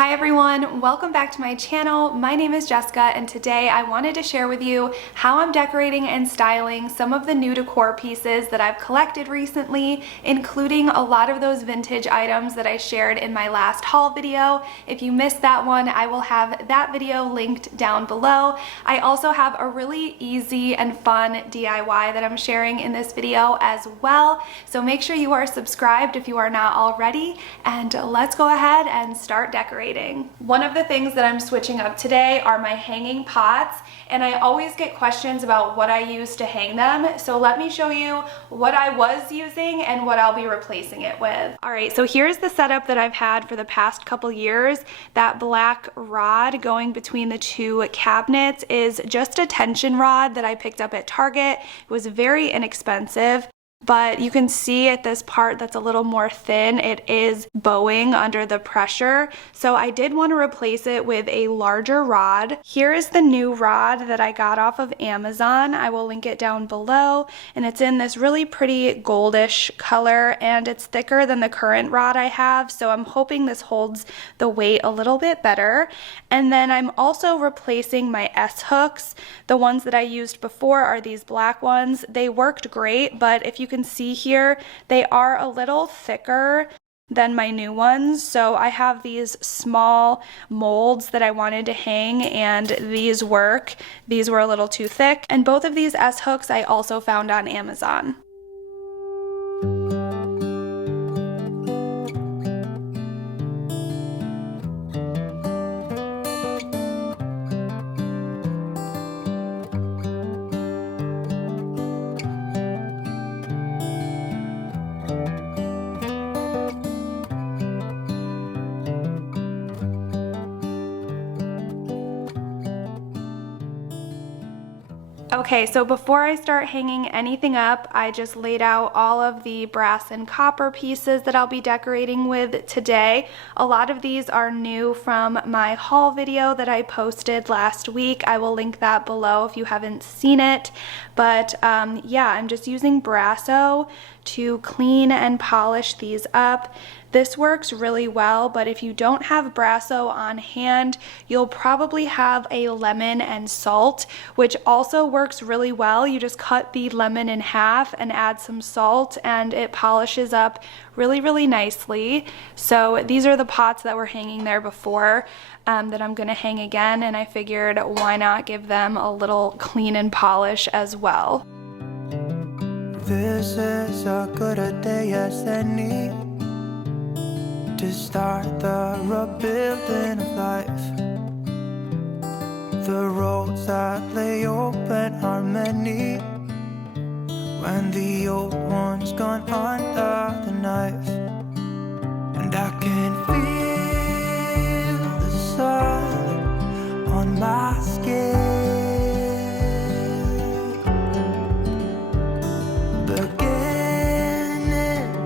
Hi everyone, welcome back to my channel. My name is Jessica and today I wanted to share with you how I'm decorating and styling some of the new decor pieces that I've collected recently, including a lot of those vintage items that I shared in my last haul video. If you missed that one, I will have that video linked down below. I also have a really easy and fun DIY that I'm sharing in this video as well. So make sure you are subscribed if you are not already, and let's go ahead and start decorating. One of the things that I'm switching up today are my hanging pots, and I always get questions about what I use to hang them. So let me show you what I was using and what I'll be replacing it with. All right, so here's the setup that I've had for the past couple years. That black rod going between the two cabinets is just a tension rod that I picked up at Target. It was very inexpensive. But you can see at this part that's a little more thin, it is bowing under the pressure. So I did want to replace it with a larger rod. Here is the new rod that I got off of Amazon. I will link it down below, and it's in this really pretty goldish color, and it's thicker than the current rod I have. So I'm hoping this holds the weight a little bit better. And then I'm also replacing my S-hooks. The ones that I used before are these black ones. They worked great, but if you can see here, they are a little thicker than my new ones. So I have these small molds that I wanted to hang, and these work. These were a little too thick, and both of these S-hooks I also found on Amazon. Okay, so before I start hanging anything up, I just laid out all of the brass and copper pieces that I'll be decorating with today. A lot of these are new from my haul video that I posted last week. I will link that below if you haven't seen it. But yeah, I'm just using Brasso to clean and polish these up. This works really well, but if you don't have Brasso on hand, you'll probably have a lemon and salt, which also works really well. You just cut the lemon in half and add some salt, and it polishes up really, really nicely. So these are the pots that were hanging there before that I'm gonna hang again, and I figured why not give them a little clean and polish as well. This is as good a day as any to start the rebuilding of life. The roads that lay open are many when the old one's gone under the knife. And I can feel the sun on my skin, beginning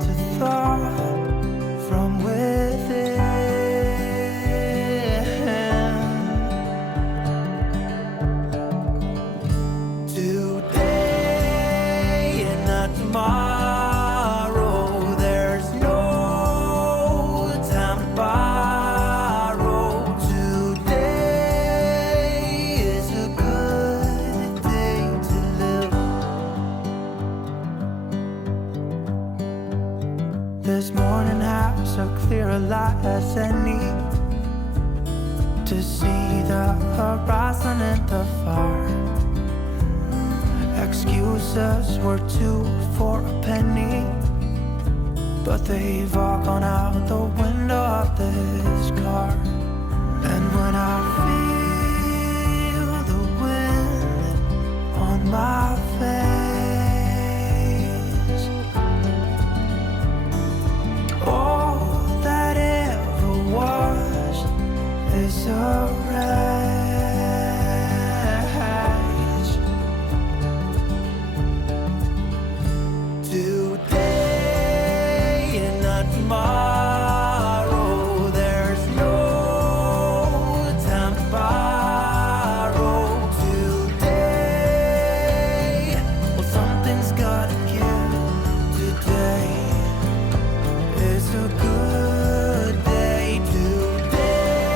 to thaw from within. Today and not tomorrow, there's no time to borrow. Today is a good day to live. This morning has a clearer light as any to see the horizon in the far. Excuses were 2 for a penny, but they've all gone out the window of this car. And when I feel the wind on my face, all that ever was is a race. Today and not tomorrow, there's no time to borrow. Today, well, something's gotta give. Today is a good day. Today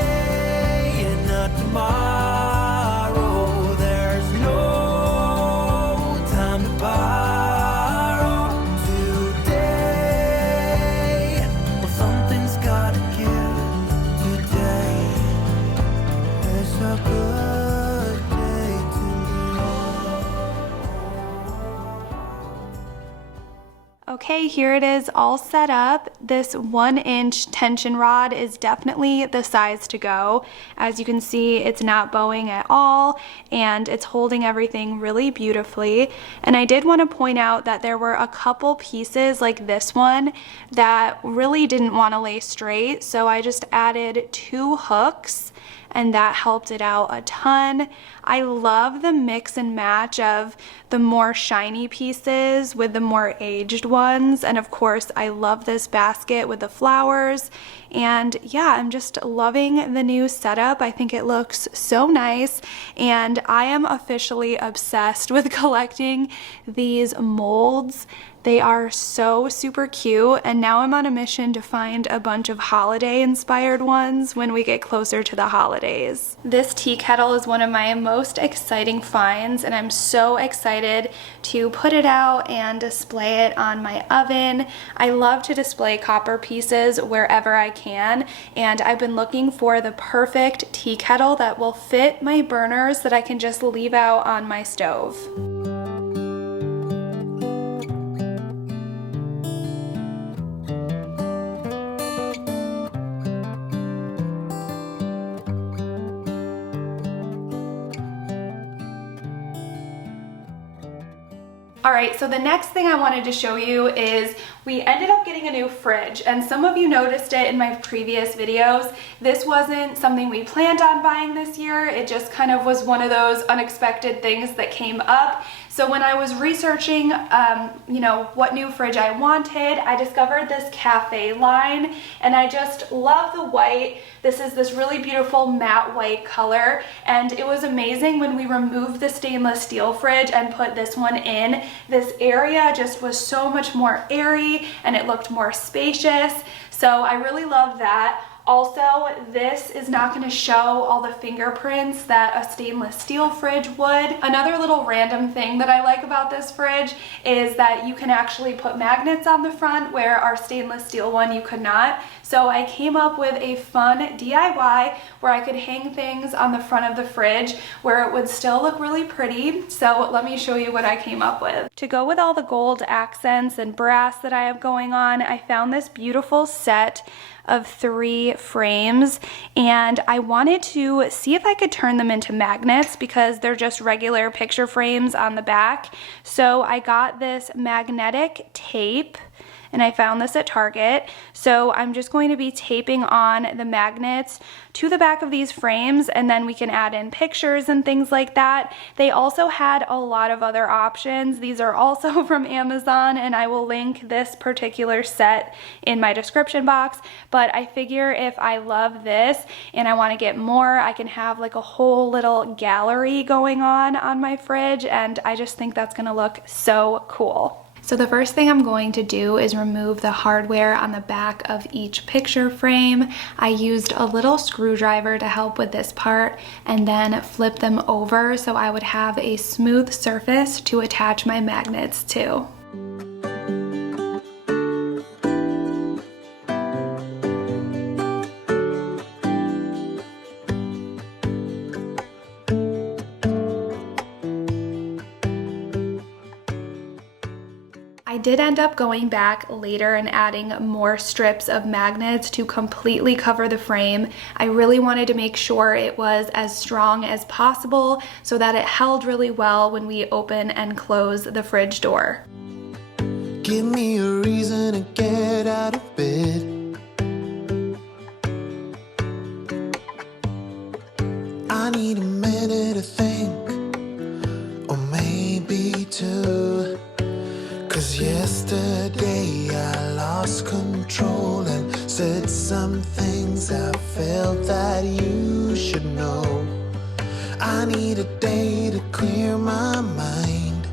Okay, here it is all set up. This 1-inch tension rod is definitely the size to go. As you can see, it's not bowing at all and it's holding everything really beautifully. And I did want to point out that there were a couple pieces like this one that really didn't want to lay straight, so I just added 2 hooks and that helped it out a ton. I love the mix and match of the more shiny pieces with the more aged ones, and of course I love this basket with the flowers. And yeah, I'm just loving the new setup. I think it looks so nice, and I am officially obsessed with collecting these molds. They are so super cute, and now I'm on a mission to find a bunch of holiday inspired ones when we get closer to the holidays. This tea kettle is one of my most exciting finds, and I'm so excited to put it out and display it on my oven. I love to display copper pieces wherever I can, and I've been looking for the perfect tea kettle that will fit my burners that I can just leave out on my stove. Alright, so the next thing I wanted to show you is we ended up getting a new fridge, and some of you noticed it in my previous videos. This wasn't something we planned on buying this year. It just kind of was one of those unexpected things that came up. So when I was researching, what new fridge I wanted, I discovered this cafe line, and I just love the white. This is this really beautiful matte white color, and it was amazing when we removed the stainless steel fridge and put this one in. This area just was so much more airy and it looked more spacious. So I really love that. Also, this is not going to show all the fingerprints that a stainless steel fridge would. Another little random thing that I like about this fridge is that you can actually put magnets on the front where our stainless steel one you could not. So I came up with a fun DIY where I could hang things on the front of the fridge where it would still look really pretty. So let me show you what I came up with. To go with all the gold accents and brass that I have going on, I found this beautiful set of 3 frames, and I wanted to see if I could turn them into magnets because they're just regular picture frames on the back. So I got this magnetic tape, and I found this at Target. So I'm just going to be taping on the magnets to the back of these frames, and then we can add in pictures and things like that. They also had a lot of other options. These are also from Amazon, and I will link this particular set in my description box. But I figure if I love this and I want to get more, I can have like a whole little gallery going on my fridge, and I just think that's gonna look so cool. So the first thing I'm going to do is remove the hardware on the back of each picture frame. I used a little screwdriver to help with this part and then flip them over so I would have a smooth surface to attach my magnets to. I did end up going back later and adding more strips of magnets to completely cover the frame. I really wanted to make sure it was as strong as possible so that it held really well when we open and close the fridge door. Give me a reason to get out of bed. I need a minute to think, or maybe 2. 'Cause yesterday I lost control and said some things I felt that you should know. I need a day to clear my mind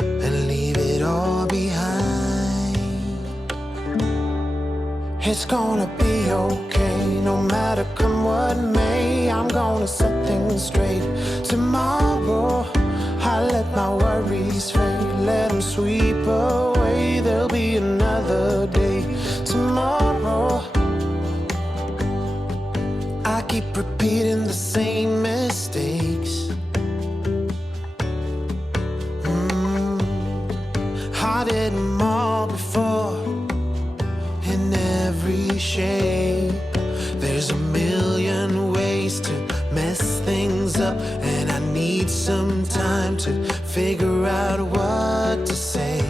and leave it all behind. It's gonna be okay, no matter come what may. I'm gonna set things straight tomorrow. I let my worries fade, let them sweep away. There'll be another day tomorrow. I keep repeating the same mistakes. I spotted them all before, in every shape. There's a million ways to mess things up, and I need some time to figure out what to say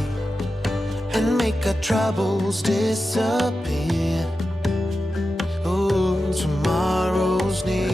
and make our troubles disappear. Oh, tomorrow's near.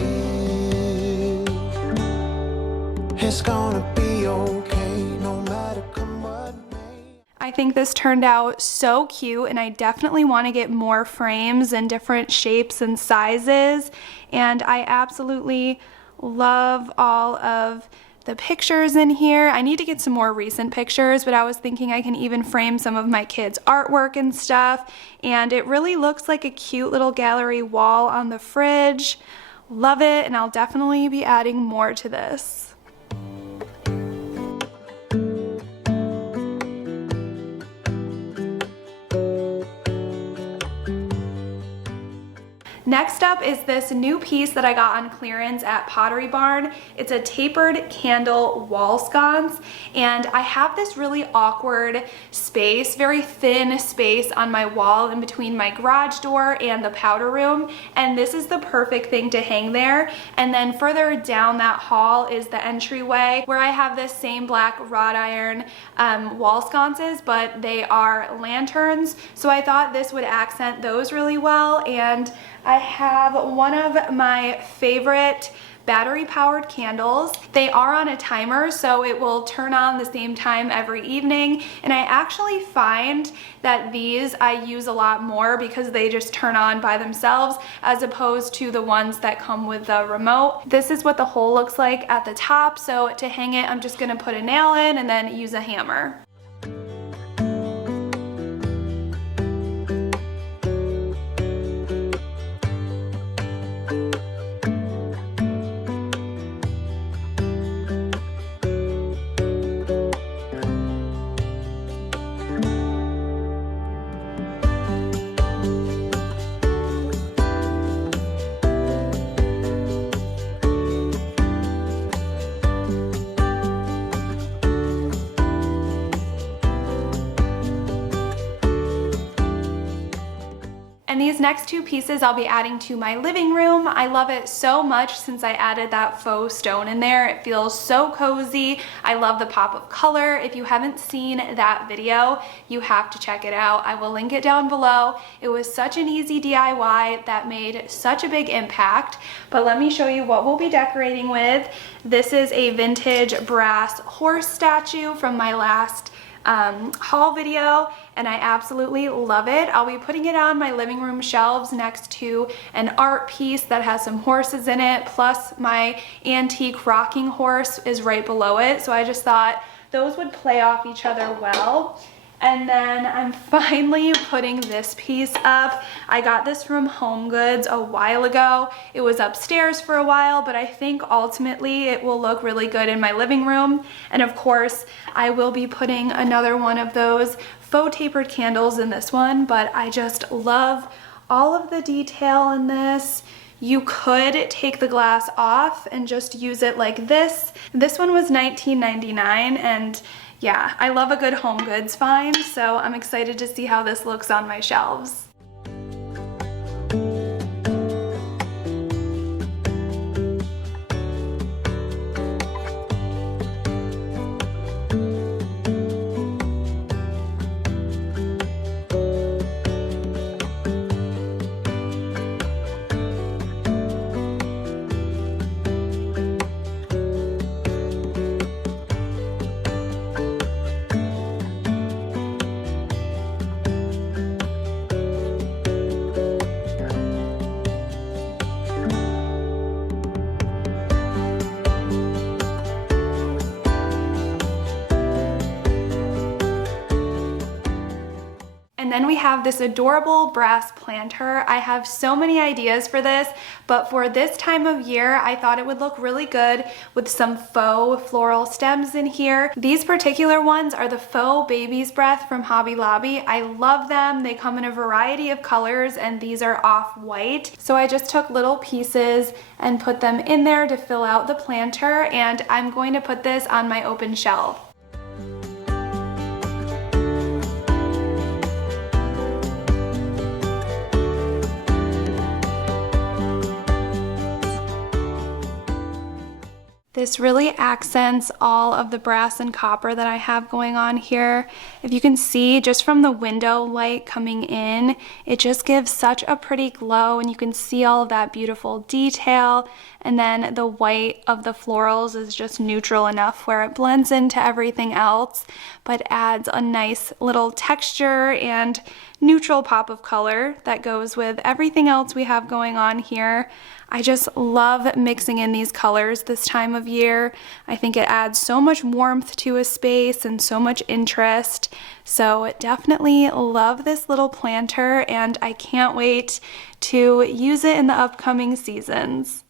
It's gonna be okay, no matter come what may. I think this turned out so cute, and I definitely want to get more frames in different shapes and sizes. And I absolutely love all of the pictures in here. I need to get some more recent pictures, but I was thinking I can even frame some of my kids' artwork and stuff. And it really looks like a cute little gallery wall on the fridge. Love it, and I'll definitely be adding more to this. Next up is this new piece that I got on clearance at Pottery Barn. It's a tapered candle wall sconce, and I have this really awkward space, very thin space on my wall in between my garage door and the powder room, and this is the perfect thing to hang there. And then further down that hall is the entryway where I have this same black wrought iron wall sconces, but they are lanterns, so I thought this would accent those really well. And I have one of my favorite battery-powered candles. They are on a timer, so it will turn on the same time every evening, and I actually find that these I use a lot more because they just turn on by themselves as opposed to the ones that come with the remote. This is what the hole looks like at the top, so to hang it, I'm just gonna put a nail in and then use a hammer. And these next two pieces I'll be adding to my living room. I love it so much since I added that faux stone in there. It feels so cozy. I love the pop of color. If you haven't seen that video, you have to check it out. I will link it down below. It was such an easy DIY that made such a big impact. But let me show you what we'll be decorating with. This is a vintage brass horse statue from my last haul video, and I absolutely love it. I'll be putting it on my living room shelves next to an art piece that has some horses in it, plus my antique rocking horse is right below it, so I just thought those would play off each other well. And then I'm finally putting this piece up. I got this from HomeGoods a while ago. It was upstairs for a while, but I think ultimately it will look really good in my living room. And of course, I will be putting another one of those faux tapered candles in this one, but I just love all of the detail in this. You could take the glass off and just use it like this. This one was $19.99, and yeah, I love a good HomeGoods find, so I'm excited to see how this looks on my shelves. And then we have this adorable brass planter. I have so many ideas for this, but for this time of year, I thought it would look really good with some faux floral stems in here. These particular ones are the faux baby's breath from Hobby Lobby. I love them. They come in a variety of colors, and these are off-white. So I just took little pieces and put them in there to fill out the planter, and I'm going to put this on my open shelf. This really accents all of the brass and copper that I have going on here. If you can see just from the window light coming in, it just gives such a pretty glow, and you can see all of that beautiful detail. And then the white of the florals is just neutral enough where it blends into everything else, but adds a nice little texture and neutral pop of color that goes with everything else we have going on here. I just love mixing in these colors this time of year. I think it adds so much warmth to a space and so much interest. So definitely love this little planter, and I can't wait to use it in the upcoming seasons.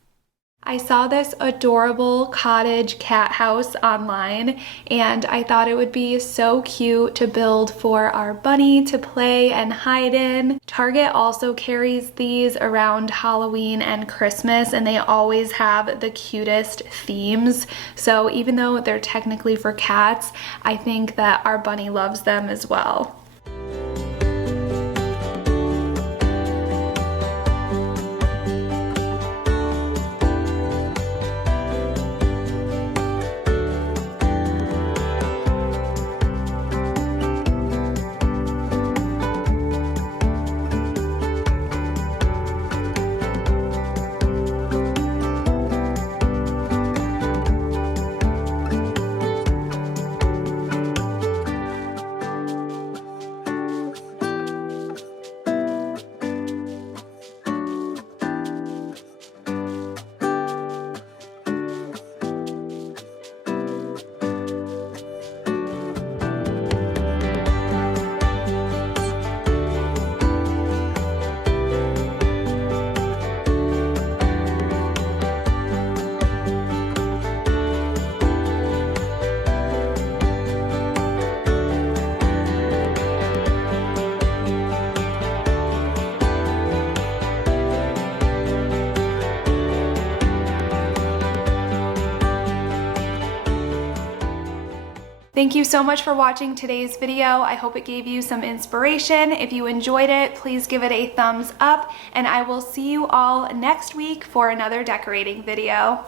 I saw this adorable cottage cat house online, and I thought it would be so cute to build for our bunny to play and hide in. Target also carries these around Halloween and Christmas, and they always have the cutest themes. So even though they're technically for cats, I think that our bunny loves them as well. Thank you so much for watching today's video. I hope it gave you some inspiration. If you enjoyed it, please give it a thumbs up, and I will see you all next week for another decorating video.